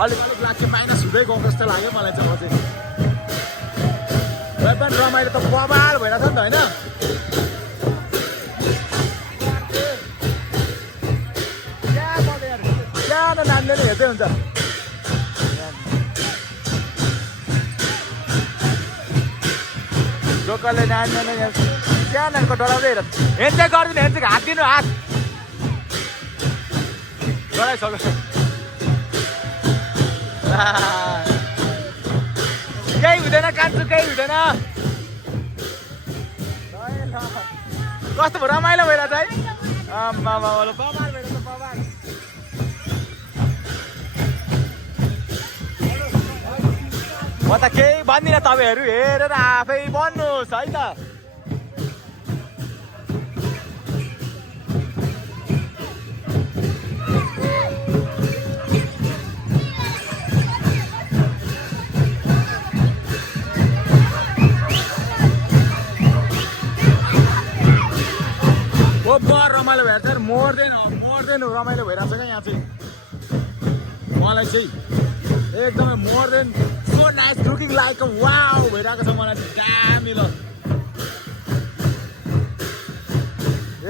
अलिक अलिक लाखे पाइना सुधै गएको जस्तो लाग्यो मलाई चाहिँ अब चाहिँ पनि रमाइलो त बबाल भइरहेछ नि त होइन त्यहाँ नानीले हेर्दै हुन्छ लोकलले नानी त्यहाँ नानीको डराउँदै हेर हेन्चेक गरिदिनु हेन्चेक हात दिनु हात डराइसक्यो केही हुँदैन कान्छु केही हुँदैन कस्तो रमाइलो भइरहेछ है बबाल भइरहेछ बबाल म त केही भन्दिनँ तपाईँहरू हेरेर आफै बन्नुहोस् है त ओभर रमाइलो भइरहेछ मोर देन रमाइलो भइरहेछ क्या यहाँ चाहिँ मलाई चाहिँ एकदमै more than so nice looking like a wow भइरहेको छ मलाई चाहिँ दामी ल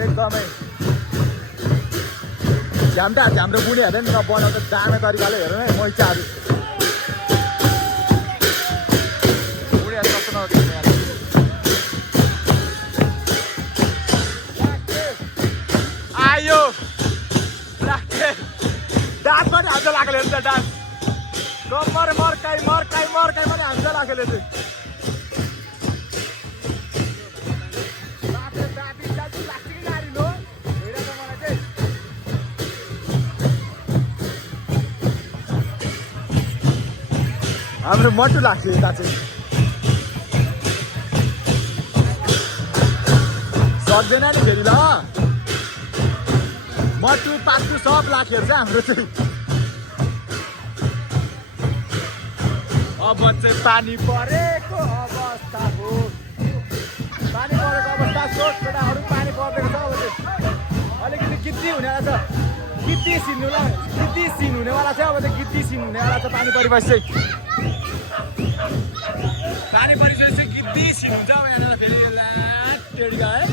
एकदमै हाम्रो बुढीहरूले नि बनाउँछ दामी तरिकाले हेर्नु है मैचाहरू बुढीहरू कस्तो नहोस् आयो डान्स पनि हान्छ लागेको हेर्नु त डान्स कम्मर मर्काइ पनि हान्छ लागेको चाहिँ हाम्रो मटु लाग्छ यता चाहिँ सक्दैन नि फेरि ल मटु पाक्टु सब लाग्यो चाहिँ हाम्रो चाहिँ अब चाहिँ पानी परेको अवस्था हो पानी परेको अवस्था सोच केटाहरू पानी परेको छ अब चाहिँ अलिकति गिद्दी हुनेवाला छ गिद्दी सिन हुनेवाला छ अब चाहिँ गिद्दी सिन हुनेवाला छ पानी परिपछि चाहिँ पानी परिसकेपछि चाहिँ गिद्दी सिन हुन्छ अब यहाँनिर फेरि टेडिका है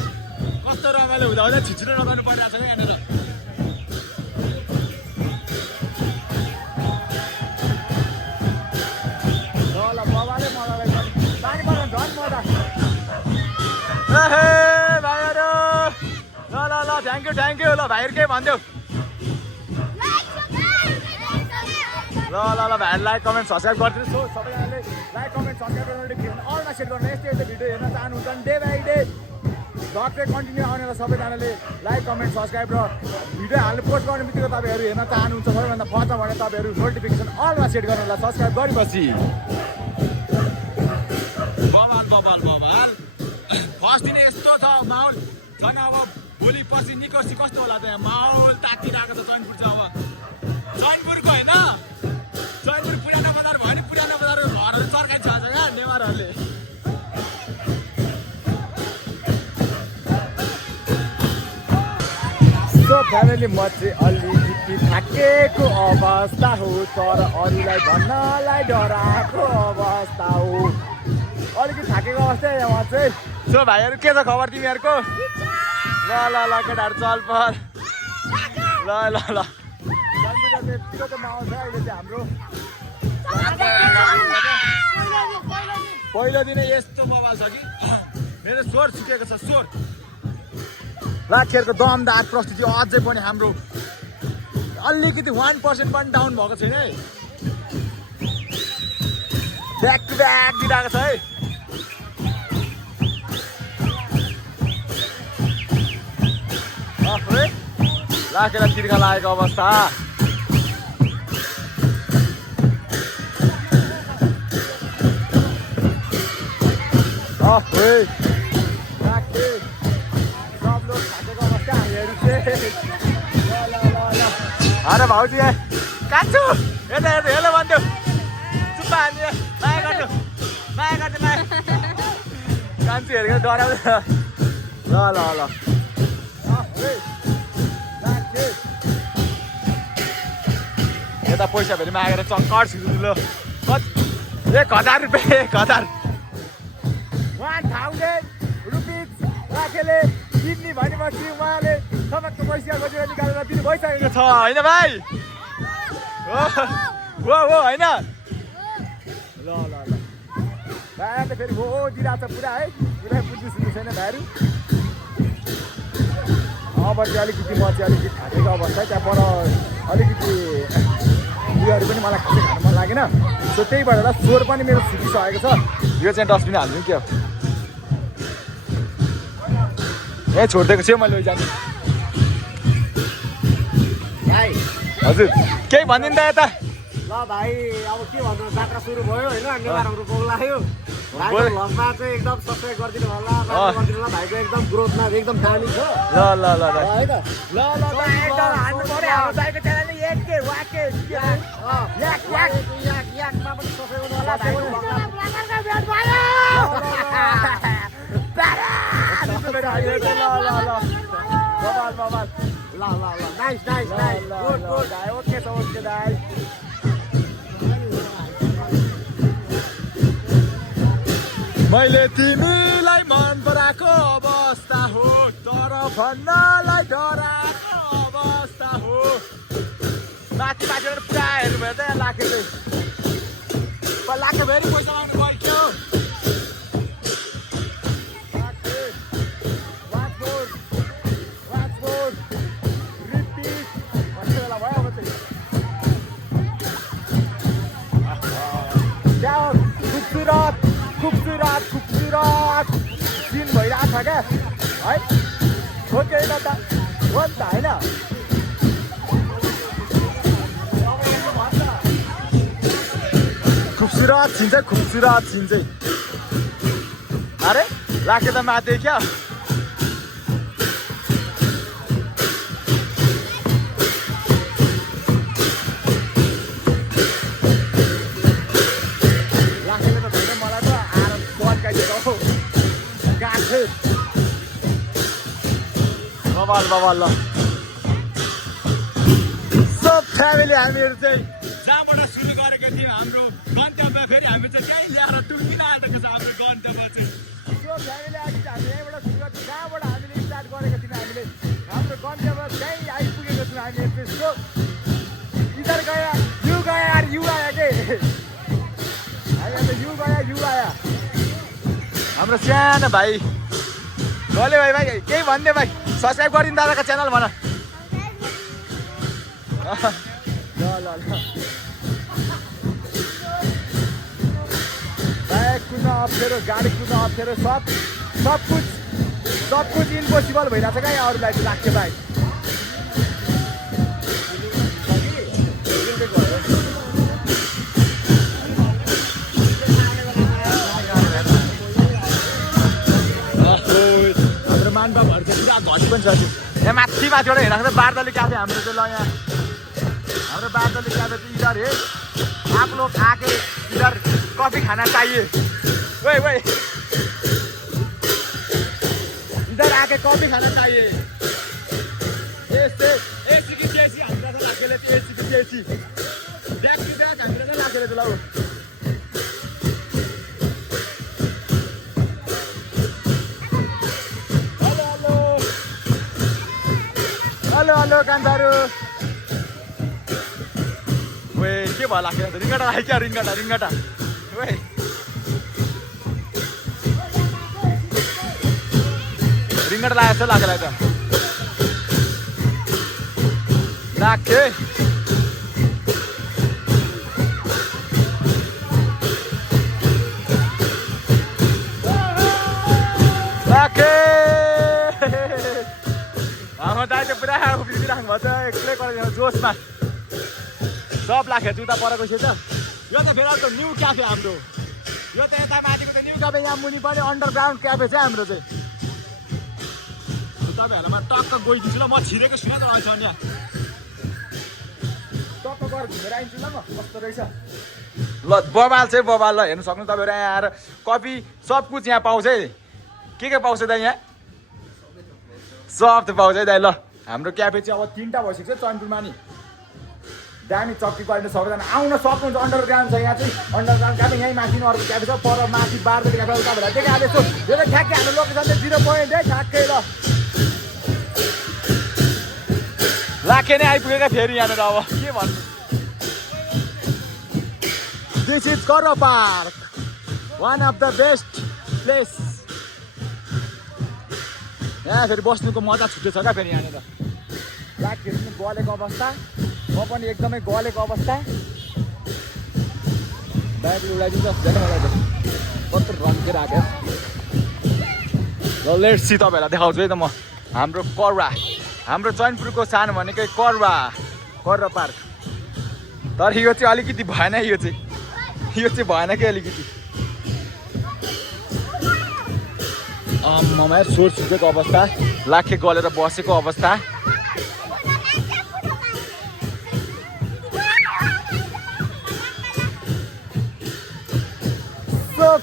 कस्तो रमाइलो हुँदा हुँदा छिटो लगाउनु परिरहेको छ क्या यहाँनिर ल बाबाले मलाई पानी पऱ्यो झन् मजा ए भाइहरू ल थ्याङ्क यू ल भाइहरू केही भनिदेऊ ल भाइहरू लाइक कमेन्ट सब्सक्राइब गरिदिनुहोस् हो सबैजनाले लाइक कमेन्ट सब्सक्राइब गर्नु नोटिफिकेसन अलमा सेट गर्नु यस्तै भिडियो हेर्न चाहनुहुन्छ भने डे बाई डे झट्टै कन्टिन्यू आउनेर सबैजनाले लाइक कमेन्ट सब्सक्राइब र भिडियो हाल्नु पोस्ट गर्ने बित्तिकै तपाईँहरू हेर्न चाहनुहुन्छ सबैभन्दा फर्स्ट भने तपाईँहरू नोटिफिकेसन अलमा सेट गर्नु होला सब्सक्राइब गरेपछि बबाल फर्स्ट दिन यस्तो छ माहौल झन् अब भोलि पछि निकोसी कस्तो होला त्यहाँ माहौल तातिरहेको छ चैनपुर चाहिँ अब चैनपुरको होइन चैनपुर पुरानो बजार भयो नि पुरानो बजार घरहरू चर्काइ छ क्या नेवारहरूले सो फ्यामिली म चाहिँ अलिकति थाकेको अवस्था हो तर अरूलाई भन्नलाई डराएको अवस्था हो अलिकति थाकेको अवस्था यहाँ चाहिँ सो भाइहरू के छ खबर तिमीहरूको ल केटाहरू चल पर ल यतिको त माहौल छ अहिले चाहिँ हाम्रो पहिलो दिन यस्तो बवाल छ कि मेरो स्वर सुकेको छ स्वर लाखेरको दमदार प्रस्तुति अझै पनि हाम्रो अलिकति 1% पनि डाउन भएको छैन है ब्याक टु ब्याक दिइरहेको छ है लाखेर तिर्खा लागेको अवस्था अरे भाउजी कान्छु यता हेलो भन्थ्यो चुप्पा हान्यो माया गर्नु कान्छु हेरेको डराउँछ ल यता पैसा फेरि मागेर चक्कर छिर्नु ल 1000 रुपियाँ 1000 रुपिस राखेले किन्ने भनेपछि उहाँले समक्ष पैसा खोजेर निकालेर दिनु भइसकेको छ होइन भाइ हो होइन ल भाइ त फेरि हो दिइरहेको छ पुरा है पुरा बुझ्नु छैन भाइहरू अब चाहिँ अलिकति म चाहिँ अलिकति थाकेको अवस्था त्यहाँ पर अलिकति उयोहरू पनि मलाई खासै खानु मन लागेन सो त्यही भएर स्वर पनि मेरो सुकिसकेको छ यो चाहिँ डस्टबिन हाल्नु क्या यहीँ छोडिदिएको छु मैले लैजानु भाइ हजुर केही भनिदिनु त यता ल भाइ अब के भन्नु जात्रा सुरु भयो होइन नेवारहरू बोलायो भाइको भ्लगमा चाहिँ एकदम सब्सक्राइब गरिदिनु होला लाइक गरिदिनु होला भाइको एकदम ग्रोथमा एकदम दामी छ ल है त एकदम हान्नु पर्यो हाम्रो भाइको च्यानलले याकमा पनि सब्सक्राइब गर्नु होला भाइको ल नाइस गुड ओके दाइ मैले तिमीलाई मन पराएको अवस्था हो तर भन्नलाई डराएको अवस्था हो माथि पुरा हेर्नु भयो त यहाँ लाखे लाखे फेरि पैसा माग्नु पर्यो खुबसुरत दिन भइरहेको छ क्या है ओके ल त हो नि त होइन खुबसुरत छिन चाहिँ खुबसुरत छिन चाहिँ अरे लाखे त माथे क्या लाखेले त धेरै मलाई त आएर पड्काइदिएको हौ गाँठे बबाल बबाल ल सब फ्यामिली हामीहरू चाहिँ जहाँबाट सुरु गरेको थियौँ हाम्रो गन्तव्य फेरि हामी चाहिँ त्यहीँ ल्याएर टुङ्गिन आँटेको छ हाम्रो गन्तव्य चाहिँ सो फ्यामिली अहिले चाहिँ हामी यहीँबाट सुरु गर्थ्यौँ जहाँबाट हामीले स्टार्ट गरेको थियौँ हामीले हाम्रो गन्तव्य त्यहीँ आइपुगेको छौँ हामी सो इधर गया यु यार यु आयो के हामी त यु गया यु आयो हाम्रो सानो भाइ गले भाइ केही भनिदियो भाइ सब्सक्राइब गरिदिनु दादाको च्यानल भन ल ल ल बाइक कुद्न अप्ठ्यारो गाडी कुद्न अप्ठ्यारो सब कुछ इम्पोसिबल भइरहेको छ क्या अरूलाई चाहिँ लाग्छ बाइक हाम्रो मानबाबहरू चाहिँ पुरा घटी पनि छ यहाँ माथिबाट हेरेको छ बारदली क्याफे हाम्रो चाहिँ ल यहाँ हाम्रो बारदली क्याफे चाहिँ इधर है आप लोग आके इधर कॉफी खाना चाहिए वही इधर आके कॉफी खाना चाहिए एसी की जेसी हामीलाई त लागेले एसी की जेसी ब्याग की ब्याग हामीलाई त लागेले ल हेलो हेलो कान्ताहरू वे के भयो लाग्यो त रिङ्गटा लाग्यो क्या रिङ्गटा वे रिङ्गटा लाग्यो जस्तो लाग्यो त राखे हाम्रो दाइ चाहिँ पुरा उभिराख्नु भएको छ एक्लै गरेर जोसमा सब लाग्यो जुत्ता परेको छ त यो त फेरि अर्को न्यू क्याफे हाम्रो यो त यता माथिको त न्यू क्याफे यहाँ मुनि पनि अन्डरग्राउन्ड क्याफे छ हाम्रो चाहिँ तपाईँहरूलाई म टक्क गइदिन्छु ल म छिरेको छुइनँ त रहेछ यहाँ टक्क गएर घुमेर आइन्छु ल म कस्तो रहेछ ल बबाल चाहिँ बबाल ल हेर्नु सक्नु तपाईँहरू यहाँ आएर कफी सब कुछ यहाँ पाउँछ है के पाउँछ त यहाँ सब त पाउँछ है दाइ ल हाम्रो क्याफे चाहिँ अब 3टा भइसक्यो चैनपुरमा नि दामी चक्की पार्ने सबैजना आउन सक्नुहुन्छ अन्डरग्राउन्ड छ यहाँ चाहिँ अन्डरग्राउन्ड क्याफे यहीँ माथि अर्को क्याफे छ पर माथि बारदली क्याफे तपाईँहरूलाई देखाइहालेको छु यो चाहिँ ठ्याक्कै हाम्रो लोकेसन चाहिँ 0 पोइन्ट है ठ्याक्कै ल लाखे नै आइपुगेका फेरि यहाँनिर अब के भन्नु दिस इज कर park one of the best place यहाँ फेरि बस्नुको मजा छुट्टै छ क्या फेरि यहाँनिर लाखेहरू पनि गलेको अवस्था म पनि एकदमै गलेको अवस्था बाहिर उडाइदिन्छ मलाई त कस्तो रन्केर आएको ल लेट्स सी तपाईँहरूलाई देखाउँछु है त म हाम्रो करवा हाम्रो चैनपुरको सानो भनेकै करवा पार्क तर यो चाहिँ अलिकति भएन यो चाहिँ भएन कि अलिकति आम्मामा सोर सुकेको अवस्था लाखे गलेर बसेको अवस्था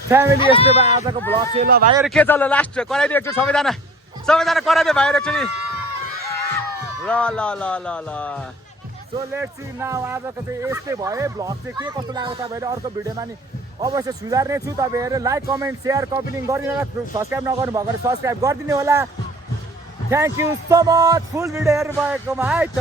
फ्यामिली यस्तै भयो आजको भ्लग चाहिँ ल भाइहरू के छ ल लास्ट कराइदियो एकचोटि सबैजना कराइदियो भाइहरू एकचोटि ल सो लेट्स सी नाउ आजको चाहिँ यस्तै भयो भ्लग चाहिँ के कस्तो लाग्यो तपाईँहरू अर्को भिडियोमा नि अवश्य सुधार्ने छु तपाईँहरू लाइक कमेन्ट सेयर कमेन्टिङ गरिदिनु होला सब्सक्राइब नगर्नु भएको सब्सक्राइब गरिदिनु होला thank you so much full video हेर्नु भएकोमा है त